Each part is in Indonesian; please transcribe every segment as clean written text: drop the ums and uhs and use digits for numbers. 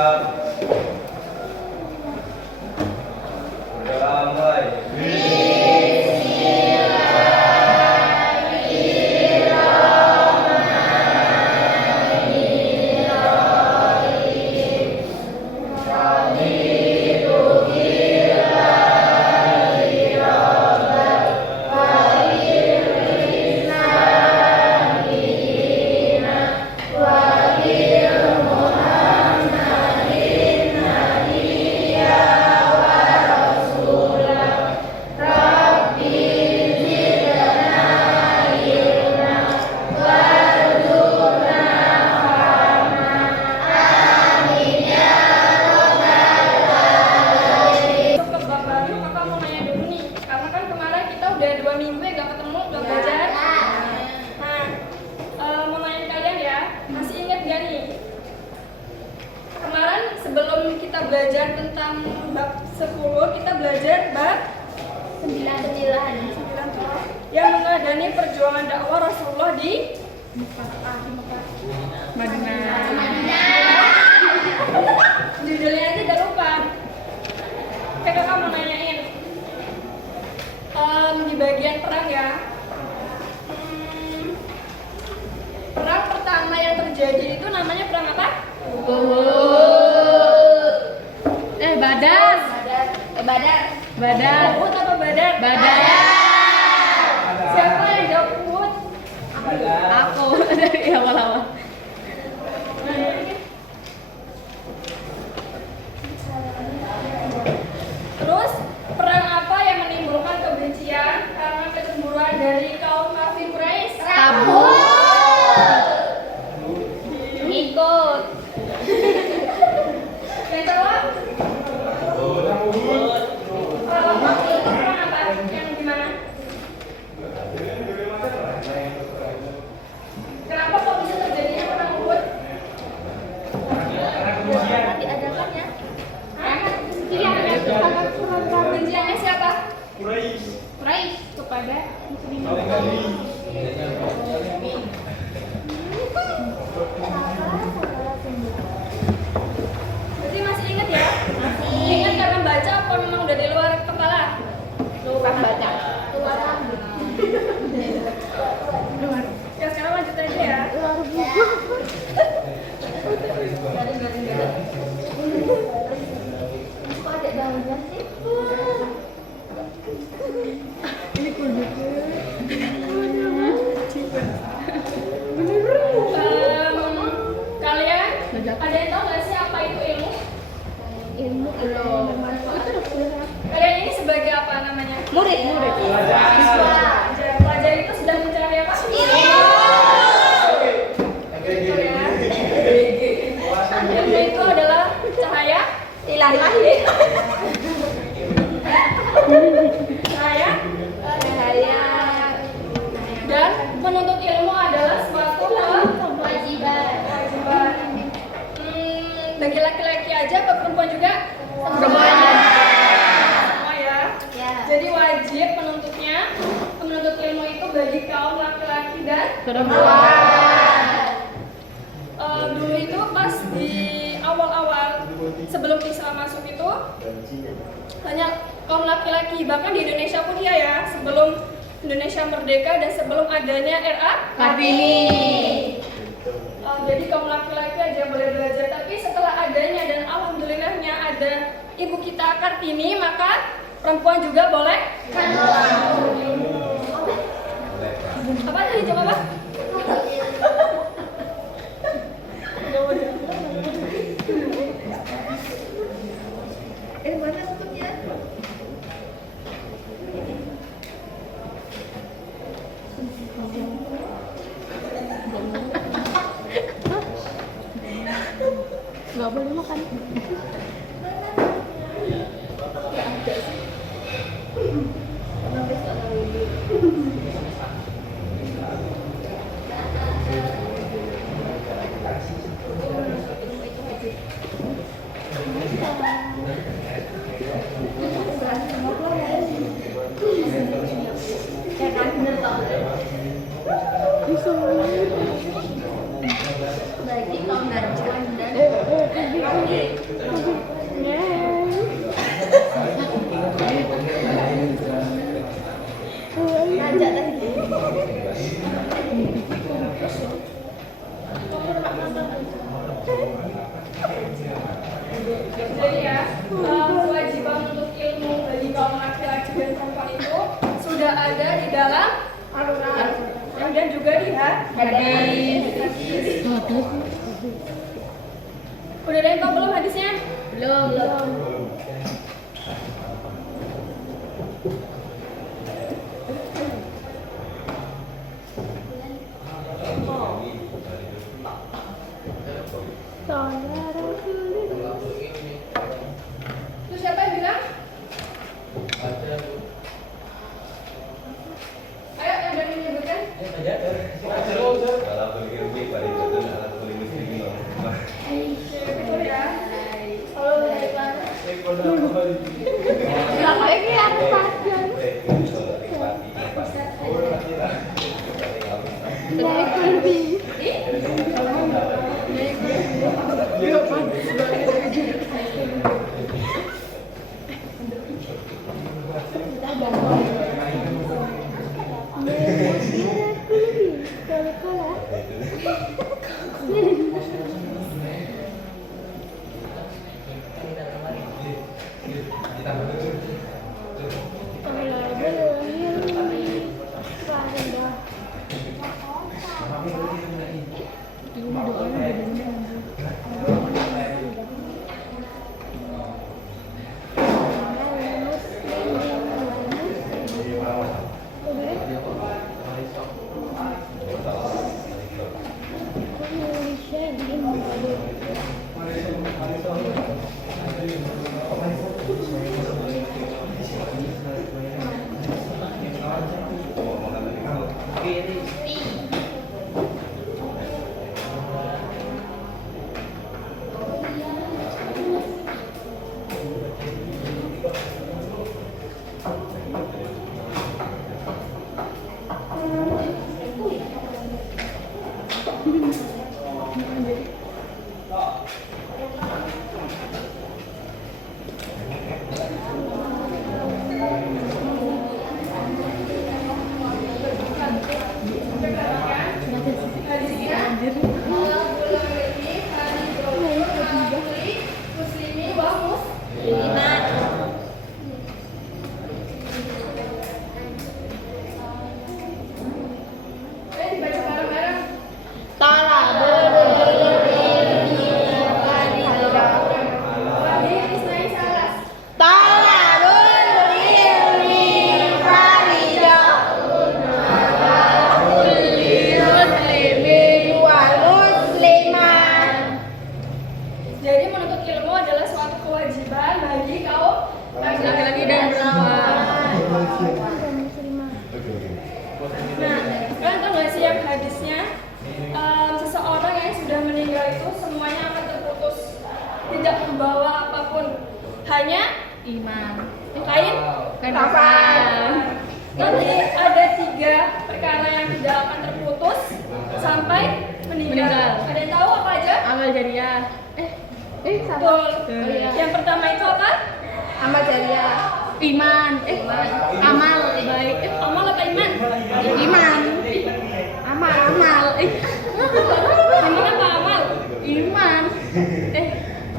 Udah mulai. Udah 2 minggu ya gak ketemu, gak belajar. Mau nanya kalian ya, masih ingat gak nih? Kemarin sebelum kita belajar tentang bab 10, kita belajar bab 9 yang mengadani perjuangan dakwah Rasulullah di Madinah. Judulnya aja udah lupa. Kakak mau nanyain di bagian perang ya. Perang pertama yang terjadi itu namanya perang apa? Badar. Uhud apa Badar? Badar. Siapa yang jawab Uhud? Aku dari awal-awal. Terus perang apa yang menimbulkan kebencian karena kecemburuan dari kaum kafir Quraisy? Tabuk. Ikut. Yang jawab? Kalau waktu itu perang apa? Yang gimana? Kenapa kok bisa terjadinya perang Uhud? Diadakannya Kebenciannya siapa? Quraisy kepada muslimin. Berarti masih ingat ya? Ingat karena baca apa memang udah di luar kepala? Lupa baca. Ya sekarang lanjut aja ya. Kok ada daunnya sih? Kalian ada yang tahu nggak sih apa itu ilmu? Ilmu belum. Kalian ini sebagai apa namanya? Murid. Pelajar itu sedang mencari apa? Ilmu itu adalah cahaya Ilahi. cahaya dan menuntut ilmu adalah suatu Kewajiban. kewajiban. Bagi laki-laki aja atau perempuan juga? Semua. Semua ya. Ya. Jadi wajib menuntut ilmu itu bagi kaum laki-laki dan dulu itu pas di awal-awal sebelum Islam masuk itu hanya kaum laki-laki, bahkan di Indonesia pun ya sebelum Indonesia merdeka dan sebelum adanya RA Kartini. jadi kaum laki-laki aja boleh belajar, tapi setelah adanya dan alhamdulillahnya ada ibu kita Kartini, maka perempuan juga boleh. Apa tadi coba apa? Mana tutupnya? Nggak boleh makan. Berarti kaum Najwan dan Ngajak lagi. Jadi ya, kewajiban untuk ilmu bagi kaum laki-laki dan perempuan itu sudah ada di dalam Al-Quran dan juga di hadis. Udah ada yang tahu belum hadisnya? Belum. Itu siapa yang bilang? Ayo yang dari menyebutkan. Kalau beli lebih pada itu alat beli lebih Betul ya. Kalau dari mana? Berapa ini aku pakai? Naik lebih. Jadi menuntut ilmu adalah suatu kewajiban bagi kaum Laki-laki dan perempuan. Nah, kalian tahu nggak sih yang hadisnya seseorang yang sudah meninggal itu semuanya akan terputus, tidak membawa apapun, hanya Iman. kain Kafan. Nanti ada 3 perkara yang tidak akan terputus sampai meninggal. Ada yang tahu apa aja? Amal jariah. Betul. Yang pertama itu apa? Amal jariah. Iman. Amal baik. Amal apa iman? Iman. Amal. Iman apa amal? Iman.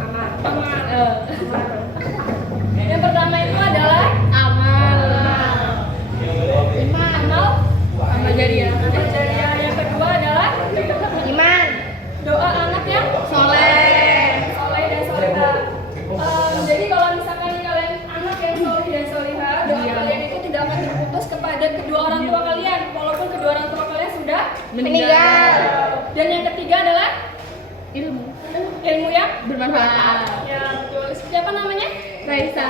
Amal. Yang pertama itu adalah Amal. amal Amal jariah. amal jariah. Yang kedua adalah Iman. doa anak yang Soleh. soleh dan solehah. Jadi kalau misalkan kalian anak yang soleh dan solehah, doa kalian itu tidak akan terputus kepada kedua orang tua kalian, walaupun kedua orang tua kalian sudah Meninggal. Dan yang ketiga adalah Ilmu. ilmu yang Bermanfaat. ya betul. Siapa namanya? Raisa.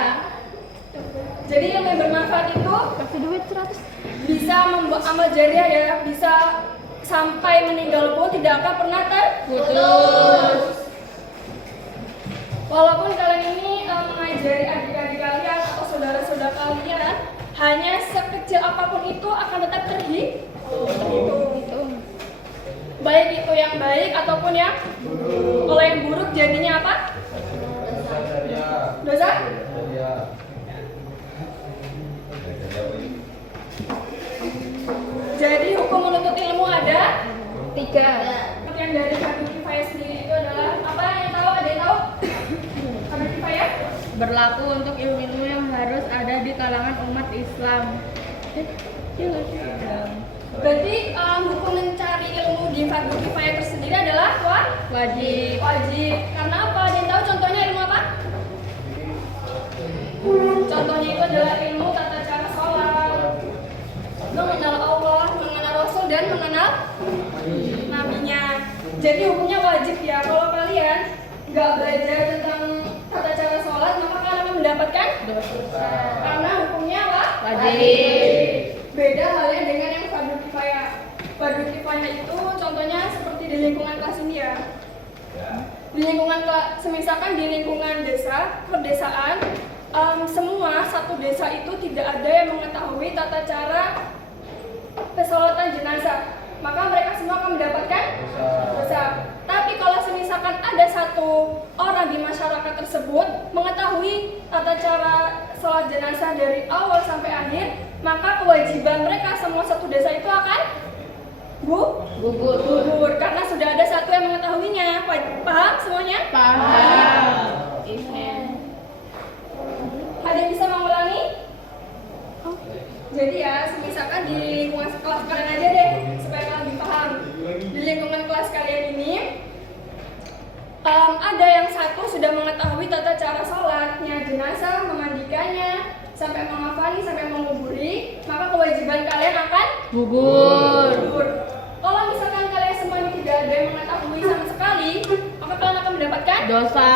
Jadi ilmu yang bermanfaat itu Kasih duit 100. bisa membuat amal jariah ya, bisa sampai meninggal pun tidak akan pernah Putus. Walaupun kalian ini mengajari adik-adik kalian atau saudara-saudara kalian, hanya sekecil apapun itu akan tetap terhitung. Baik itu yang baik ataupun yang kalau yang buruk jadinya apa? Dosa? Jadi hukum menuntut ilmu ada 3. yang dari Fardhu Kifayah sendiri itu adalah apa yang tahu? Ada yang tahu? Fardhu Kifayah? Berlaku untuk ilmu-ilmu yang harus ada di kalangan umat Islam. Berarti hukum mencari ilmu di Fardhu Kifayah tersendiri adalah Wajib. wajib. Karena apa? Ada yang tahu contohnya ilmu apa? Contohnya itu adalah ilmu tata cara sholat, mengenal Allah, mengenal Rasul dan mengenal nabinya. Jadi hukumnya wajib ya. Kalau kalian nggak belajar tentang tata cara sholat, maka kalian akan mendapatkan dosa. Karena hukumnya apa? Wajib. Beda halnya dengan yang Fardhu Kifayah. Fardhu Kifayah itu contohnya seperti di lingkungan kelas ini ya. Di lingkungan semisalkan di lingkungan desa, perdesaan, semua satu desa itu tidak ada yang mengetahui tata cara pesolatan jenazah, maka mereka semua akan mendapatkan dosa. Tapi kalau semisalkan ada satu orang di masyarakat tersebut mengetahui tata cara sholat jenazah dari awal sampai akhir, maka kewajiban mereka semua satu desa itu akan gugur karena sudah ada satu yang mengetahuinya. Paham semuanya? Paham. Ada yang bisa mengulangi? Jadi ya, misalkan di lingkungan kelas kalian aja deh, supaya kalian lebih paham. Di lingkungan kelas kalian ini, ada yang satu sudah mengetahui tata cara sholatnya jenazah, memandikannya, sampai menghafali, sampai menguburi, maka kewajiban kalian akan Gugur. Kalau misalkan kalian semua ini tidak ada yang mengetahui sama sekali, maka kalian akan mendapatkan Dosa.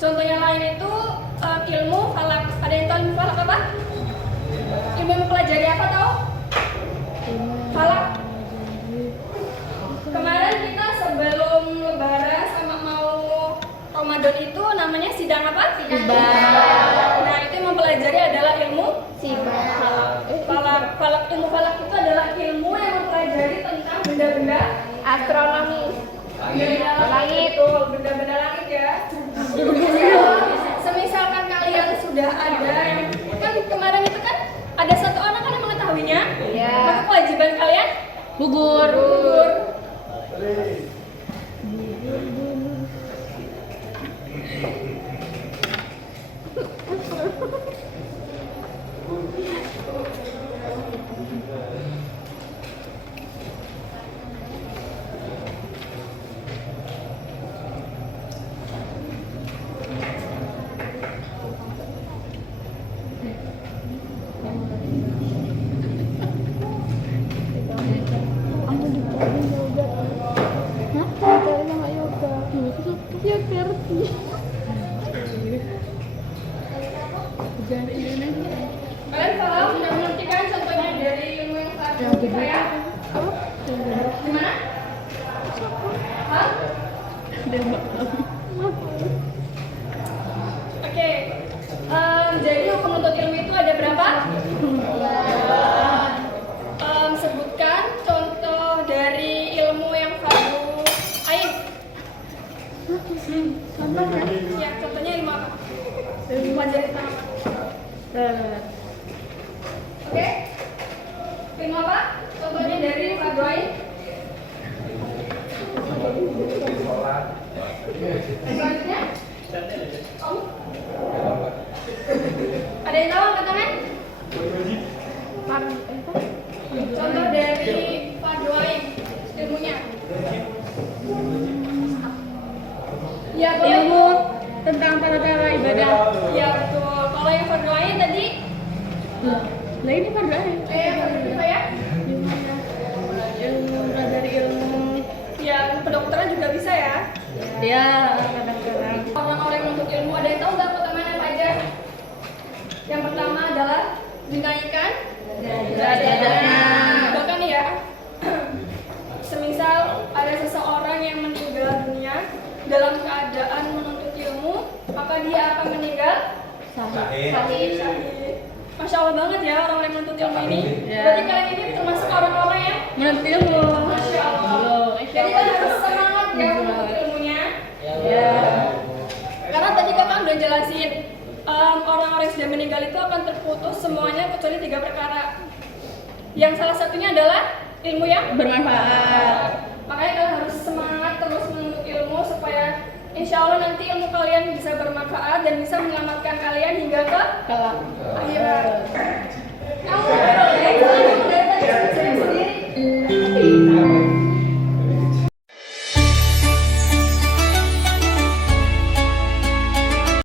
Contoh yang lain itu ilmu falak. Ada yang tahu ilmu falak apa? Ilmu yang mempelajari apa tahu? Falak. Kemarin kita sebelum lebaran sama mau Ramadan itu namanya sidang apa? Isbat. Nah, itu yang mempelajari adalah ilmu Falak. falak. Ilmu falak itu adalah ilmu yang mempelajari tentang benda-benda Astronomi. benda-benda langit, benda-benda langit ya. Semisalkan kalian sudah ada yang kan kemarin itu kan ada satu orang kan yang mengetahuinya, Iya. maka kewajiban kalian Gugur. gugur. Kalian paham sudah mengerti kan contohnya dari ilmu yang tadi saya? Gimana? Hah? Oke. Jadi hukum menuntut ilmu itu ada berapa? Sebutkan contoh dari ilmu yang fardhu ain. Ya, contohnya ilmu apa? Ilmu wajar tanaman. Oke? Ilmu apa? Contohnya dari fardhu ain. Selanjutnya? Om? Ada yang tahu angkat tangan? Contoh dari fardhu ain ilmunya. Ya, boleh. Ilmu tentang tata cara ibadah. Ya, betul. Kalau yang fardhu ain tadi Lah ini fardhu ain. fardhu kifayah? Ilmu dari ilmu. Ya, kedokteran juga bisa ya. Ya, kadang-kadang. Orang-orang yang menuntut ilmu ada yang tahu nggak keutamaan apa aja? Yang pertama adalah dinaikkan Derajatnya. bahkan ya semisal ada seseorang yang meninggal dunia dalam keadaan menuntut ilmu, maka dia akan meninggal syahid. Masya Allah banget ya orang-orang yang menuntut ilmu ini. Ya. Berarti kalian ini termasuk orang-orang yang Menuntut ilmu. Masya Allah. Jadi kalian harus semangat ya menuntut ilmunya. Ya. dia meninggal itu akan terputus semuanya kecuali 3 perkara. Yang salah satunya adalah ilmu yang Bermanfaat. Makanya kalian harus semangat terus menuntut ilmu supaya insya Allah nanti ilmu kalian bisa bermanfaat dan bisa menyelamatkan kalian hingga ke Kelak. akhirat.